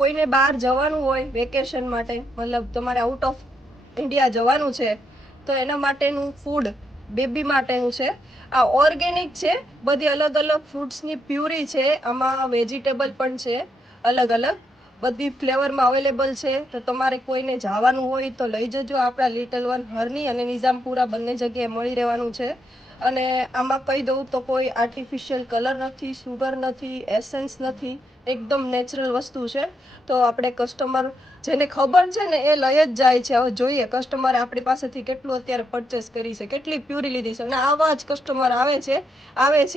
કોઈને બહાર જવાનું હોય વેકેશન માટે, મતલબ તમારે આઉટ ઓફ ઇન્ડિયા જવાનું છે, તો એના માટેનું ફૂડ બેબી માટેનું છે. આ ઓર્ગેનિક છે, બધી અલગ અલગ ફ્રૂટ્સની પ્યુરી છે, આમાં વેજીટેબલ પણ છે અલગ અલગ, બધી ફ્લેવરમાં અવેલેબલ છે. તો તમારે કોઈને જવાનું હોય તો લઈ જજો. આપણા લિટલ વન હરની અને નિઝામપુરા બંને જગ્યાએ મળી રહેવાનું છે. અને આમાં કહી દઉં તો કોઈ આર્ટિફિશિયલ કલર નથી, સુગર નથી, એસેન્સ નથી, એકદમ નેચરલ વસ્તુ છે. તો આપણે કસ્ટમર જેને ખબર છે ને એ લઈ જ જાય છે. હવે જોઈએ કસ્ટમરે આપણી પાસેથી કેટલું અત્યારે પરચેસ કરી છે, કેટલી પ્યુરી લીધી છે, અને આવા જ કસ્ટમર આવે છે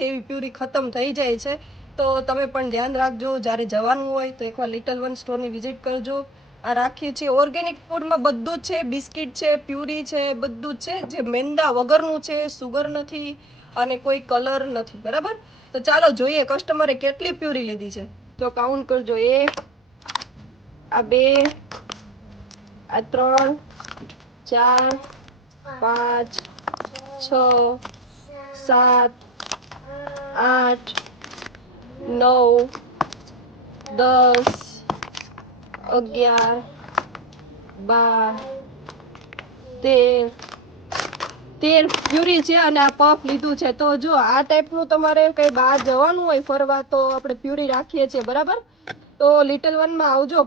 એવી પ્યુરી ખતમ થઈ જાય છે. તો તમે પણ ધ્યાન રાખજો, જ્યારે જવાનું હોય તો એકવાર લિટલ વન સ્ટોરની વિઝિટ કરજો. આ રાખીએ છીએ ઓર્ગેનિક ફૂડમાં બધું જ છે, બિસ્કિટ છે, પ્યુરી છે, બધું જ છે, જે મેંદા વગરનું છે, સુગર નથી અને કોઈ કલર નથી. બરાબર, તો ચાલો જોઈએ કસ્ટમરે કેટલી પ્યુરી લીધી છે. તો કાઉન્ટ કરજો, 1, આ 2, આ 3, 4, 5, 6, 7, 8, 9, 10, 11, 12, 13 પ્યુરી છે. અને આ પફ લીધું છે. તો જો આ ટાઈપનું તમારે કઈ બહાર જવાનું હોય ફરવા, તો આપણે પ્યુરી રાખીએ છીએ. બરાબર, તો લિટલ વનમાં આવજો.